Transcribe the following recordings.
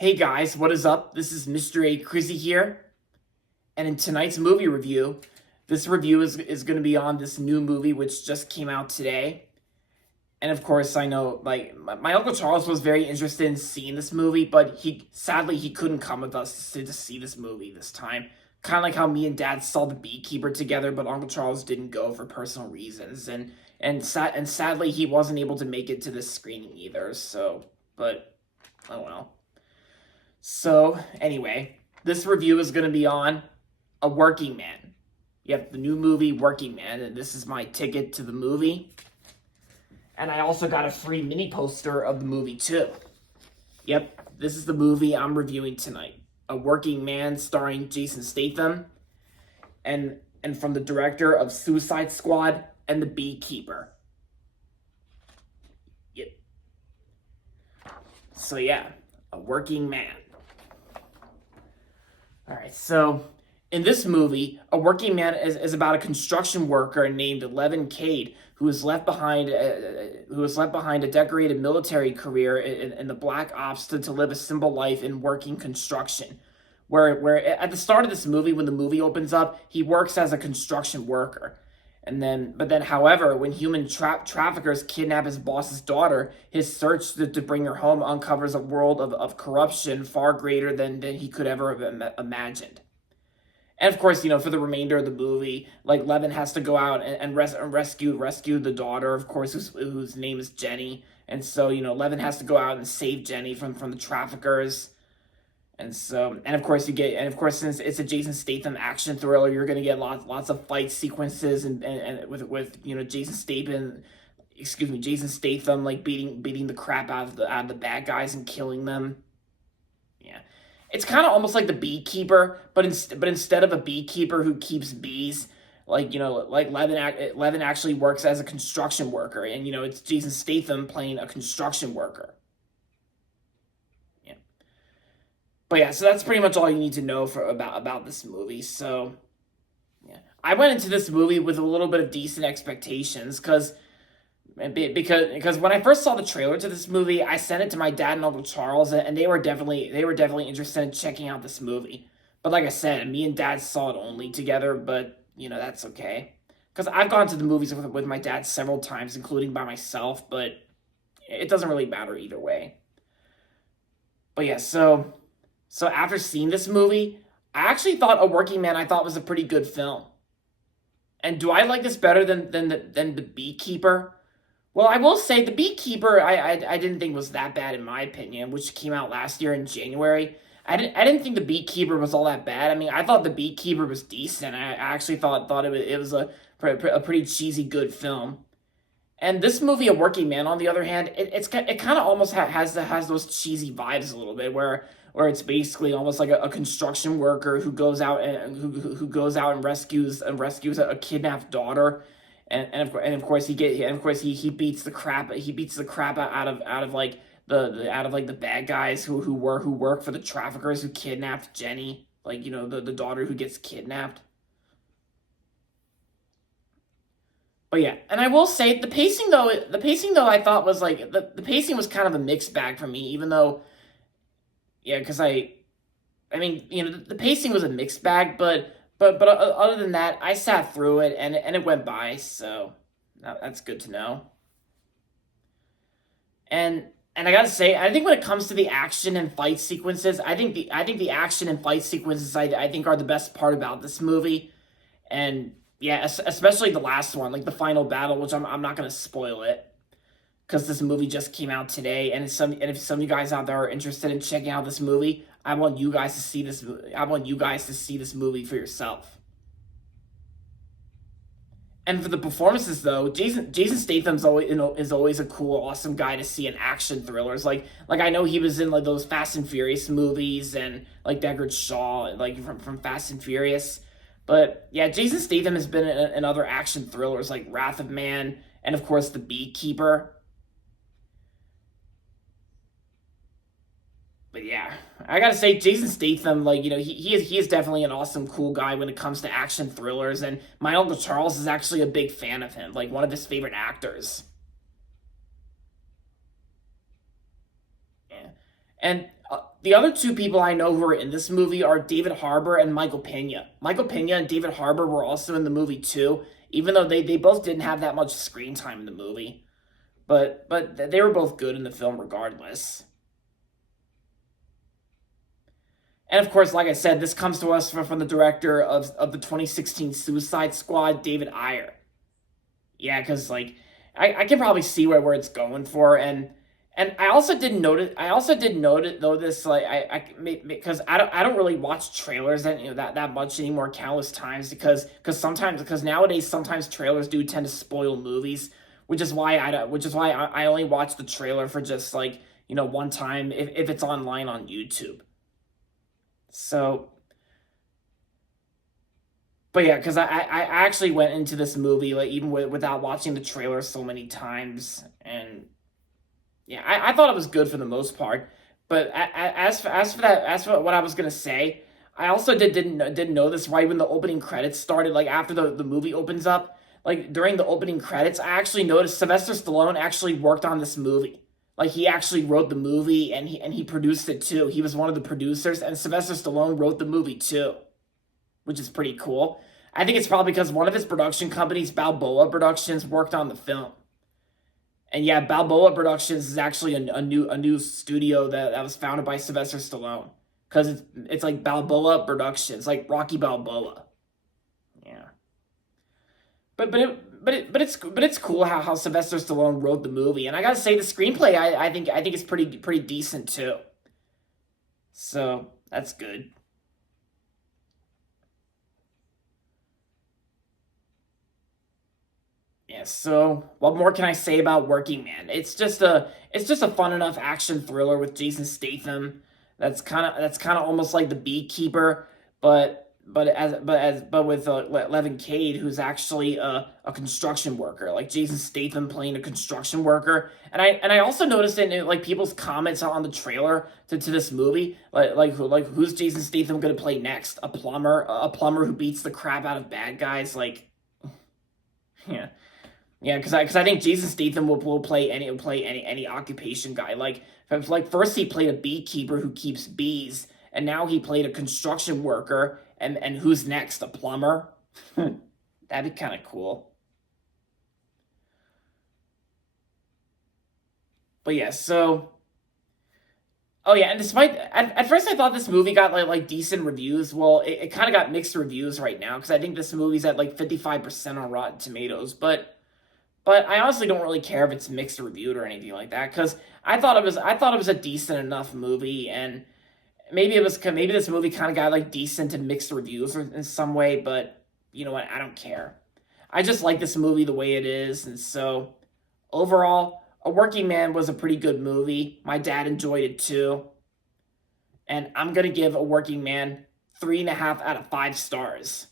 Hey guys, what is up? This is Mr. A. Crizzy here, and in tonight's movie review, this review is going to be on this new movie which just came out today. And of course, I know like my Uncle Charles was very interested in seeing this movie, but he couldn't come with us to see this movie this time. Kind of like how me and Dad saw The Beekeeper together, but Uncle Charles didn't go for personal reasons, and sadly he wasn't able to make it to this screening either. So, but oh well. So, anyway, this review is going to be on A Working Man. Yep, the new movie Working Man, and this is my ticket to the movie. And I also got a free mini poster of the movie, too. Yep, this is the movie I'm reviewing tonight. A Working Man starring Jason Statham, and from the director of Suicide Squad and The Beekeeper. Yep. So, yeah, A Working Man. All right, so in this movie, A Working Man is about a construction worker named Levin Cade who was left behind a decorated military career in the Black Ops to live a simple life in working construction. Where at the start of this movie, when the movie opens up, he works as a construction worker. However, when human traffickers kidnap his boss's daughter, his search to bring her home uncovers a world of corruption far greater than he could ever have imagined. And of course, for the remainder of the movie, like Levin has to go out and rescue the daughter, of course, whose name is Jenny. And so, Levin has to go out and save Jenny from the traffickers. And of course since it's a Jason Statham action thriller, you're gonna get lots of fight sequences and with Jason Statham like beating the crap out of the bad guys and killing them. Yeah, it's kind of almost like The Beekeeper, but instead of a beekeeper who keeps bees, like Levin actually works as a construction worker, and it's Jason Statham playing a construction worker. But yeah, so that's pretty much all you need to know about this movie. So yeah, I went into this movie with a little bit of decent expectations because when I first saw the trailer to this movie, I sent it to my dad and Uncle Charles, and they were definitely interested in checking out this movie. But like I said, me and Dad saw it only together, but that's okay. Because I've gone to the movies with my dad several times, including by myself, but it doesn't really matter either way. But yeah, so after seeing this movie, I actually thought A Working Man I thought was a pretty good film. And do I like this better than the Beekeeper? Well, I will say The Beekeeper I didn't think was that bad in my opinion, which came out last year in January. I didn't think The Beekeeper was all that bad. I mean, I thought The Beekeeper was decent. I actually thought it was a pretty cheesy good film. And this movie, A Working Man, on the other hand, it kind of almost has those cheesy vibes a little bit, where it's basically almost like a construction worker who goes out and rescues a kidnapped daughter, and of course he beats the crap out of like the bad guys who work for the traffickers who kidnapped Jenny, like the daughter who gets kidnapped. But yeah, and I will say the pacing though I thought was like the pacing was kind of a mixed bag for me, even though yeah, because I mean the pacing was a mixed bag, but other than that, I sat through it and it went by, so that's good to know. And I gotta say, I think when it comes to the action and fight sequences, I think the action and fight sequences I think are the best part about this movie. And yeah, especially the last one, like the final battle, which I'm not gonna spoil it because this movie just came out today, and if some of you guys out there are interested in checking out this movie, I want you guys to see this. I want you guys to see this movie for yourself. And for the performances, though, Jason Statham's always is always a cool, awesome guy to see in action thrillers. Like I know he was in like those Fast and Furious movies and like Deckard Shaw, like from Fast and Furious. But yeah, Jason Statham has been in other action thrillers like Wrath of Man and of course The Beekeeper. But yeah, I gotta say, Jason Statham, like he is definitely an awesome, cool guy when it comes to action thrillers, and my uncle Charles is actually a big fan of him, like one of his favorite actors. Yeah, and The other two people I know who are in this movie are David Harbour and Michael Pena. Michael Pena and David Harbour were also in the movie too, even though they both didn't have that much screen time in the movie. But they were both good in the film regardless. And of course, like I said, this comes to us from the director of the 2016 Suicide Squad, David Ayer. Yeah, because like I can probably see where it's going for, and I also didn't notice. I also didn't notice like because I don't really watch trailers that much anymore, countless times because nowadays sometimes trailers do tend to spoil movies, which is why I only watch the trailer for just like one time if it's online on YouTube. So, but yeah, because I actually went into this movie like even without watching the trailer so many times, and yeah, I thought it was good for the most part. But as for what I was gonna say, I also didn't know this right when the opening credits started. Like after the movie opens up, like during the opening credits, I actually noticed Sylvester Stallone actually worked on this movie. Like he actually wrote the movie and he produced it too. He was one of the producers, and Sylvester Stallone wrote the movie too, which is pretty cool. I think it's probably because one of his production companies, Balboa Productions, worked on the film. And yeah, Balboa Productions is actually a new studio that was founded by Sylvester Stallone, because it's like Balboa Productions, like Rocky Balboa. Yeah, but it's cool how Sylvester Stallone wrote the movie, and I gotta say the screenplay I think is pretty decent too. So that's good. Yeah, so what more can I say about Working Man? It's just a fun enough action thriller with Jason Statham. That's kind of almost like The Beekeeper, but with Levin Cade, who's actually a construction worker, like Jason Statham playing a construction worker. And I also noticed in like people's comments on the trailer to this movie, who's Jason Statham gonna play next? A plumber who beats the crap out of bad guys, like yeah. Yeah, because I think Jason Statham will play any occupation guy. Like first he played a beekeeper who keeps bees, and now he played a construction worker. And who's next? A plumber? That'd be kind of cool. But yeah, so oh yeah, and despite at first I thought this movie got like decent reviews. Well, it kind of got mixed reviews right now because I think this movie's at like 55% on Rotten Tomatoes, but I honestly don't really care if it's mixed reviewed or anything like that because I thought it was a decent enough movie, and maybe this movie kind of got like decent to mixed reviews in some way, but you know what? I don't care. I just like this movie the way it is, and so overall, A Working Man was a pretty good movie. My dad enjoyed it too, and I'm gonna give A Working Man 3.5 out of 5 stars.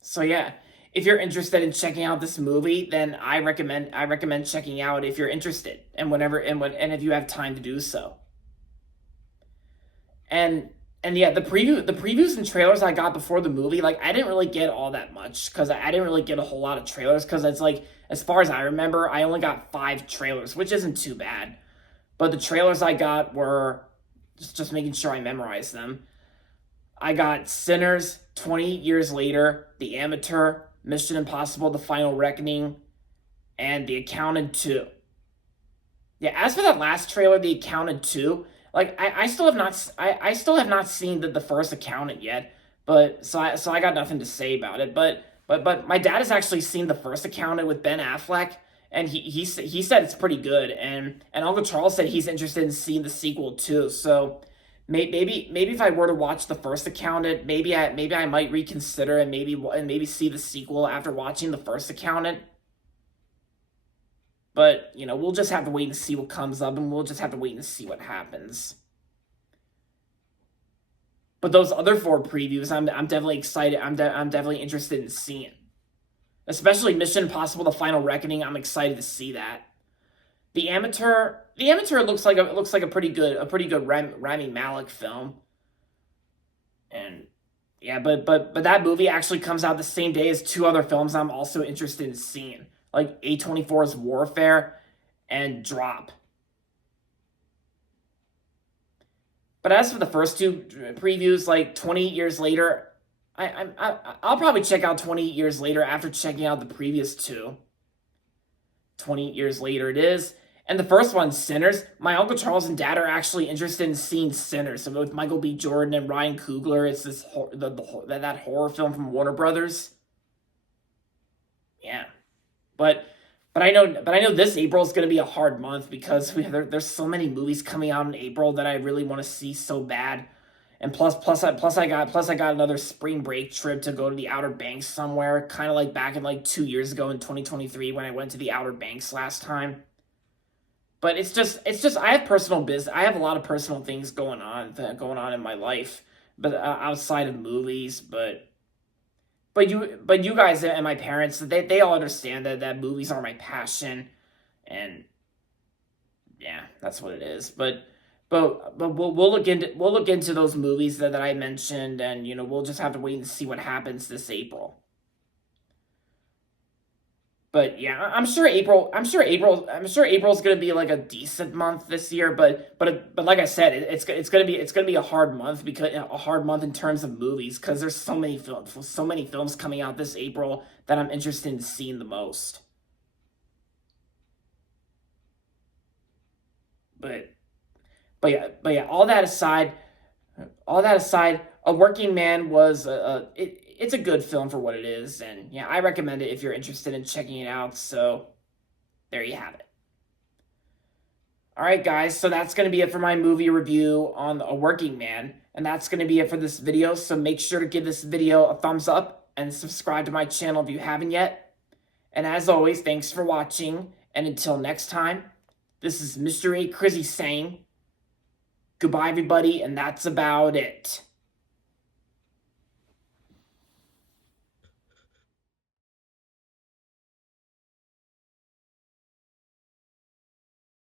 So yeah, if you're interested in checking out this movie, then I recommend checking out if you're interested, and if you have time to do so. And yeah, the previews and trailers I got before the movie, like I didn't really get all that much because I didn't really get a whole lot of trailers because it's like as far as I remember, I only got 5 trailers, which isn't too bad. But the trailers I got were just making sure I memorized them. I got Sinners, 20 Years Later, The Amateur, Mission Impossible: The Final Reckoning, and The Accountant 2. Yeah, as for that last trailer, The Accountant 2, like I still have not seen the first Accountant yet, but so I got nothing to say about it. But my dad has actually seen the first Accountant with Ben Affleck, and he said it's pretty good, and Uncle Charles said he's interested in seeing the sequel too. So maybe if I were to watch the first Accountant, maybe I might reconsider and maybe see the sequel after watching the first Accountant. But we'll just have to wait and see what comes up, and we'll just have to wait and see what happens. But those other 4 previews, I'm definitely excited. I'm definitely interested in seeing, especially Mission Impossible: The Final Reckoning. I'm excited to see that. The Amateur looks like a pretty good Rami Malek film, and yeah, but that movie actually comes out the same day as 2 other films I'm also interested in seeing, like A24's Warfare and Drop. But as for the first two previews, like 28 years later, I'll probably check out 28 years later after checking out the previous two. 28 years later it is. And the first one, Sinners. My Uncle Charles and Dad are actually interested in seeing Sinners. So with Michael B. Jordan and Ryan Coogler, it's this that horror film from Warner Brothers. Yeah, but I know this April is going to be a hard month because there's so many movies coming out in April that I really want to see so bad. And plus I got another spring break trip to go to the Outer Banks somewhere, kind of like back in like 2 years ago in 2023 when I went to the Outer Banks last time. But it's just I have personal business. I have a lot of personal things going on in my life, but outside of movies. But you guys and my parents, they all understand that movies are my passion, and yeah, that's what it is. But we'll look into those movies that I mentioned, and we'll just have to wait and see what happens this April. But yeah, April's gonna be like a decent month this year. But like I said, it's gonna be a hard month, because a hard month in terms of movies, because there's so many films coming out this April that I'm interested in seeing the most. But but yeah, all that aside, A Working Man was it's a good film for what it is, and yeah, I recommend it if you're interested in checking it out. So there you have it. All right, guys, so that's going to be it for my movie review on A Working Man, and that's going to be it for this video. So make sure to give this video a thumbs up and subscribe to my channel if you haven't yet. And as always, thanks for watching, and until next time, this is Mr. A. Crizzy saying goodbye, everybody, and that's about it.